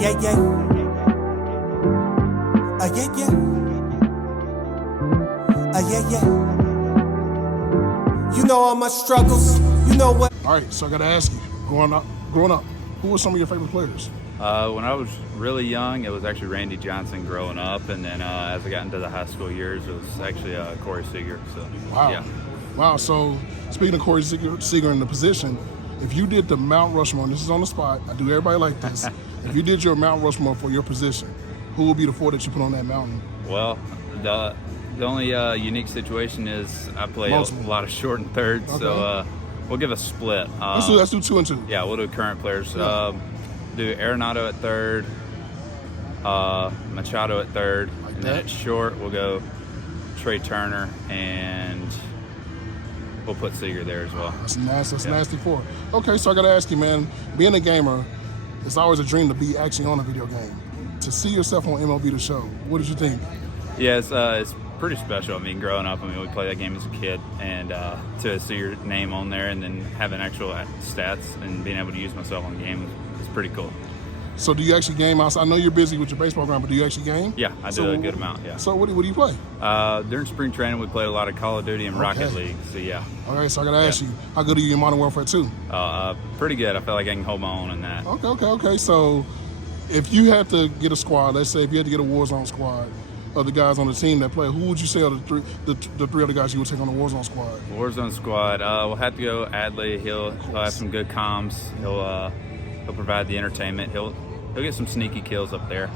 yeah, yeah. Yeah, yeah. Yeah, yeah. You know all my struggles. You know what? All right, so I got to ask you, growing up, who were some of your favorite players? When I was really young, it was actually Randy Johnson growing up, and then as I got into the high school years, it was actually Corey Seager. So, wow. Yeah. Wow, so speaking of Corey Seager in the position, if you did the Mount Rushmore, and this is on the spot, I do everybody like this, if you did your Mount Rushmore for your position, who would be the four that you put on that mountain? Well, the only unique situation is I play a lot of short and third, okay. So we'll give a split. Let's do 2 and 2. Yeah, we'll do current players. Yeah. Do Arenado at third, Machado at third, like and then at short we'll go Trey Turner, and we'll put Seager there as well. That's nasty. That's nasty for. Okay, so I got to ask you, man, being a gamer, it's always a dream to be actually on a video game. To see yourself on MLB The Show, what did you think? Yeah, it's pretty special. I mean, growing up, we played that game as a kid, and to see your name on there and then having actual stats and being able to use myself on the game is pretty cool. So do you actually game outside? I know you're busy with your baseball ground, but do you actually game? Yeah, I do a good amount, yeah. So what do you play? During spring training, we played a lot of Call of Duty and Rocket League, so yeah. Okay, so I got to ask you, how good are you in Modern Warfare 2? Pretty good. I feel like I can hold my own in that. Okay. So if you had to get a squad, let's say if you had to get a Warzone squad of the guys on the team that play, who would you say are the three other guys you would take on the Warzone squad? Warzone squad, we'll have to go Adley. He'll have some good comms. He'll provide the entertainment. He'll get some sneaky kills up there.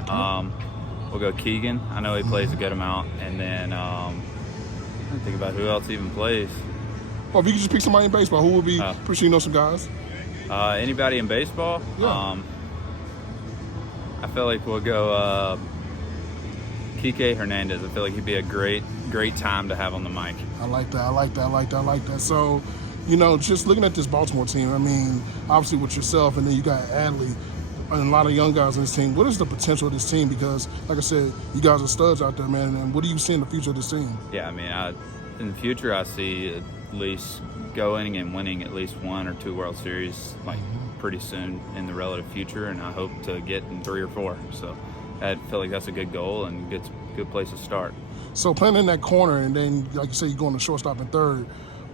We'll go Keegan. I know he plays a good amount. And then I'm trying to think about who else even plays. Well, if you could just pick somebody in baseball, who would be? Pretty sure you know some guys. Anybody in baseball? Yeah. I feel like we'll go Kike Hernandez. I feel like he'd be a great time to have on the mic. I like that. So, just looking at this Baltimore team, obviously with yourself, and then you got Adley and a lot of young guys on this team. What is the potential of this team? Because, like I said, you guys are studs out there, man. And what do you see in the future of this team? Yeah, in the future, I see at least going and winning at least 1 or 2 World Series, pretty soon in the relative future, and I hope to get in 3 or 4. So I feel like that's a good goal and good place to start. So playing in that corner, and then, like you say, you go on the shortstop and third,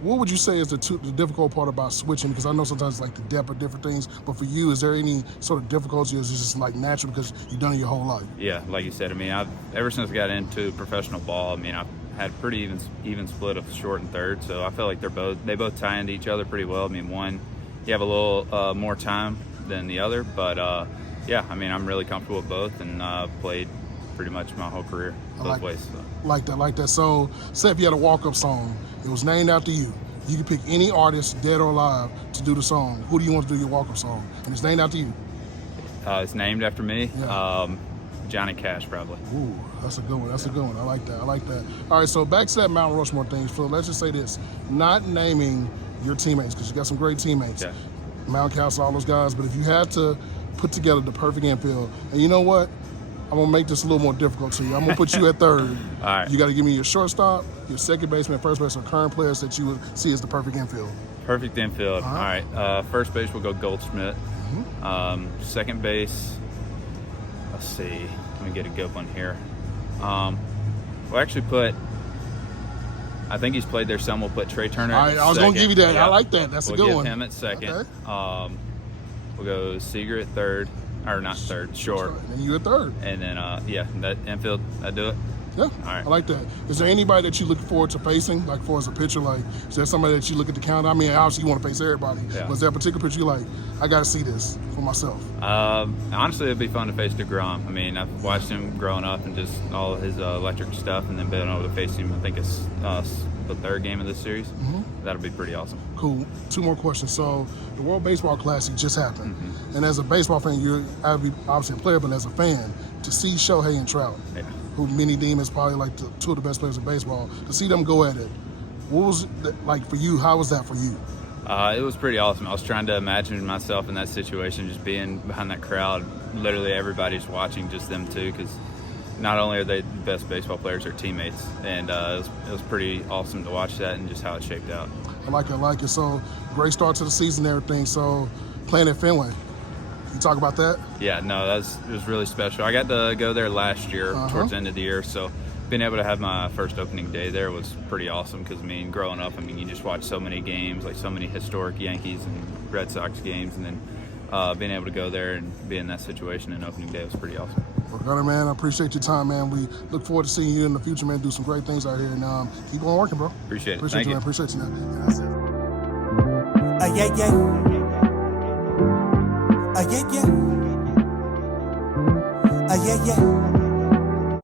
what would you say is the difficult part about switching? Because I know sometimes it's like the depth of different things, but for you, is there any sort of difficulty, or is it just like natural because you've done it your whole life? Yeah, like you said, I've ever since I got into professional ball, I've had a pretty even split of short and third, so I feel like they both tie into each other pretty well. One, you have a little more time than the other, but yeah, I'm really comfortable with both, and played pretty much my whole career both ways. So. Like that. So, say if you had a walk-up song, it was named after you. You could pick any artist, dead or alive, to do the song. Who do you want to do your walk-up song? And it's named after you. It's named after me. Yeah. Johnny Cash, probably. Ooh, that's a good one. That's a good one. I like that. All right, so back to that Mount Rushmore thing. So let's just say this: not naming your teammates, because you got some great teammates, Mount Castle, all those guys. But if you had to put together the perfect infield, and you know what? I'm going to make this a little more difficult to you. I'm going to put you at third. All right. You got to give me your shortstop, your second baseman, first baseman, current players that you would see as the perfect infield. Perfect infield. All right. First base, we'll go Goldschmidt. Second base, let's see. Let me get a good one here. We'll actually put, I think he's played there some. We'll put Trey Turner All right, I was going to give you that. Yeah. I like that. That's a good one. We'll give him at second. Okay. We'll go Seager at third. Or not third, short. And you at third. And then, that infield, I do it. Yeah, all right. I like that. Is there anybody that you look forward to facing, like for as a pitcher? Like, is there somebody that you look at the calendar? Obviously you want to face everybody. Yeah. But is there a particular pitcher you like, I got to see this for myself? Honestly, it'd be fun to face DeGrom. I've watched him growing up and just all his electric stuff, and then being able to face him, I think it's the third game of this series. That'll be pretty awesome. Cool. 2 more questions. So the World Baseball Classic just happened. And as a baseball fan, you're obviously a player, but as a fan, to see Shohei and Trout, who many deem as probably like 2 of the best players in baseball, to see them go at it, what was it like for you? How was that for you? It was pretty awesome. I was trying to imagine myself in that situation, just being behind that crowd. Literally everybody's watching, just them two, because not only are they the best baseball players, they're teammates. And it was pretty awesome to watch that and just how it shaped out. I like it. So great start to the season and everything. So playing at Fenway, You talk about that? Yeah, no, it was really special. I got to go there last year towards the end of the year, so being able to have my first opening day there was pretty awesome because, I mean, growing up, I mean, you just watch so many games, like so many historic Yankees and Red Sox games, and then being able to go there and be in that situation in opening day was pretty awesome. Well, Gunnar, man, I appreciate your time, man. We look forward to seeing you in the future, man. Do some great things out here, and keep on working, bro. Appreciate it. Appreciate Thank you, you. man. Appreciate you, man. Yeah, that's it. Yeah, yeah. Yeah, yeah. Yeah, yeah.